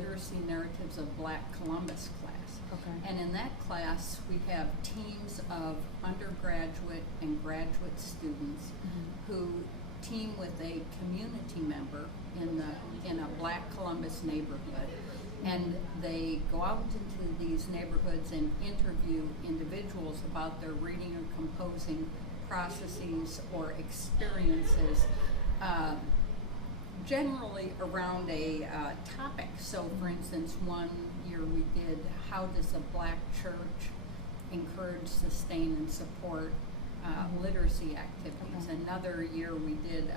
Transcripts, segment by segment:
Literacy Narratives of Black Columbus class. Okay. And in that class, we have teams of undergraduate and graduate students who team with a community member in a Black Columbus neighborhood. And they go out into these neighborhoods and interview individuals about their reading or composing processes or experiences, generally around a topic. So, for instance, one year we did, how does a Black church encourage, sustain, and support literacy activities? Okay. Another year we did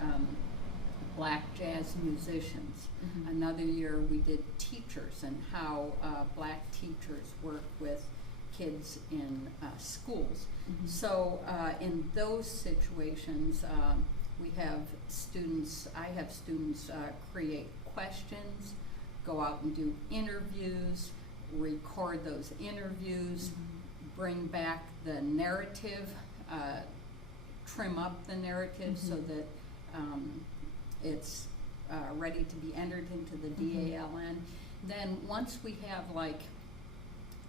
Black jazz musicians. Another year we did teachers and how Black teachers work with kids in schools. So in those situations, we have students, I have students create questions, go out and do interviews, record those interviews, bring back the narrative, trim up the narrative so that it's ready to be entered into the DALN. Then once we have like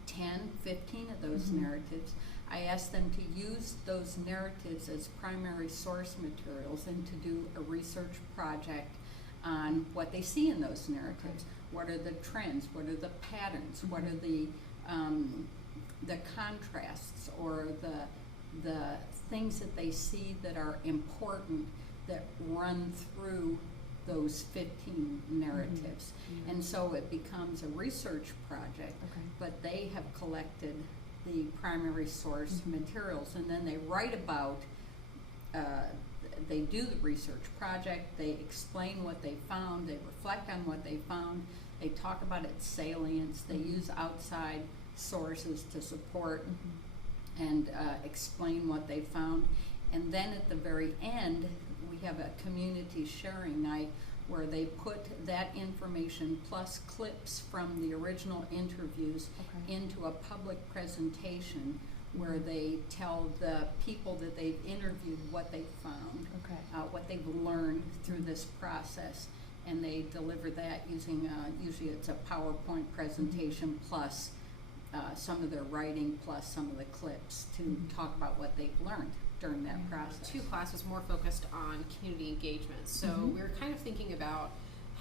10, 15 of those narratives, I ask them to use those narratives as primary source materials and to do a research project on what they see in those narratives. What are the trends? What are the patterns? What are the contrasts or the things that they see that are important that run through those 15 narratives. And so it becomes a research project, but they have collected the primary source materials, and then they write about, they do the research project, they explain what they found, they reflect on what they found, they talk about its salience, they use outside sources to support and explain what they found. And then at the very end, we have a community sharing night where they put that information plus clips from the original interviews into a public presentation where they tell the people that they've interviewed what they found, what they've learned through this process, and they deliver that using, usually it's a PowerPoint presentation plus some of their writing plus some of the clips to talk about what they've learned during that process. Two classes more focused on community engagement. So we were kind of thinking about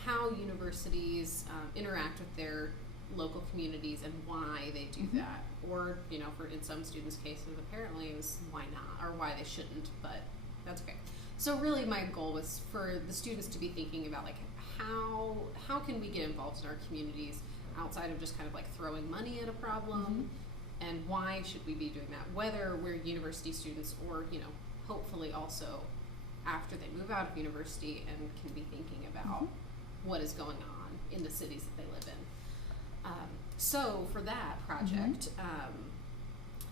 how universities interact with their local communities and why they do that. Or, you know, for in some students' cases, apparently it was why not, or why they shouldn't, but that's okay. So really my goal was for the students to be thinking about like how can we get involved in our communities outside of just kind of like throwing money at a problem, and why should we be doing that, whether we're university students or, you know, hopefully also after they move out of university and can be thinking about what is going on in the cities that they live in. So for that project,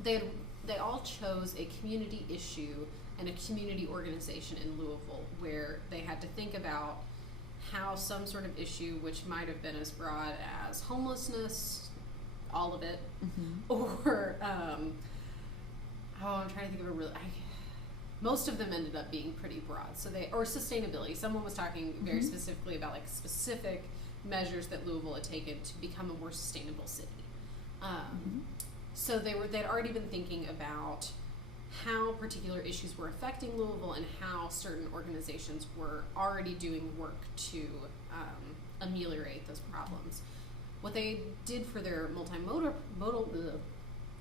they all chose a community issue and a community organization in Louisville where they had to think about how some sort of issue, which might have been as broad as homelessness, all of it, or I'm trying to think of a really, most of them ended up being pretty broad. So or sustainability. Someone was talking very specifically about like specific measures that Louisville had taken to become a more sustainable city. So they'd already been thinking about how particular issues were affecting Louisville and how certain organizations were already doing work to ameliorate those problems. What they did for their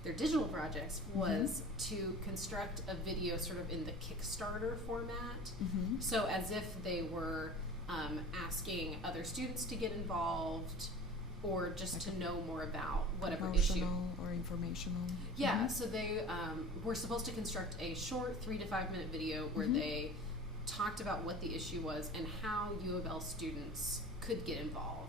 their digital projects was to construct a video sort of in the Kickstarter format. So as if they were asking other students to get involved or just to know more about whatever issue. Or informational. Yeah, so they were supposed to construct a short 3 to 5 minute video where they talked about what the issue was and how U of L students could get involved.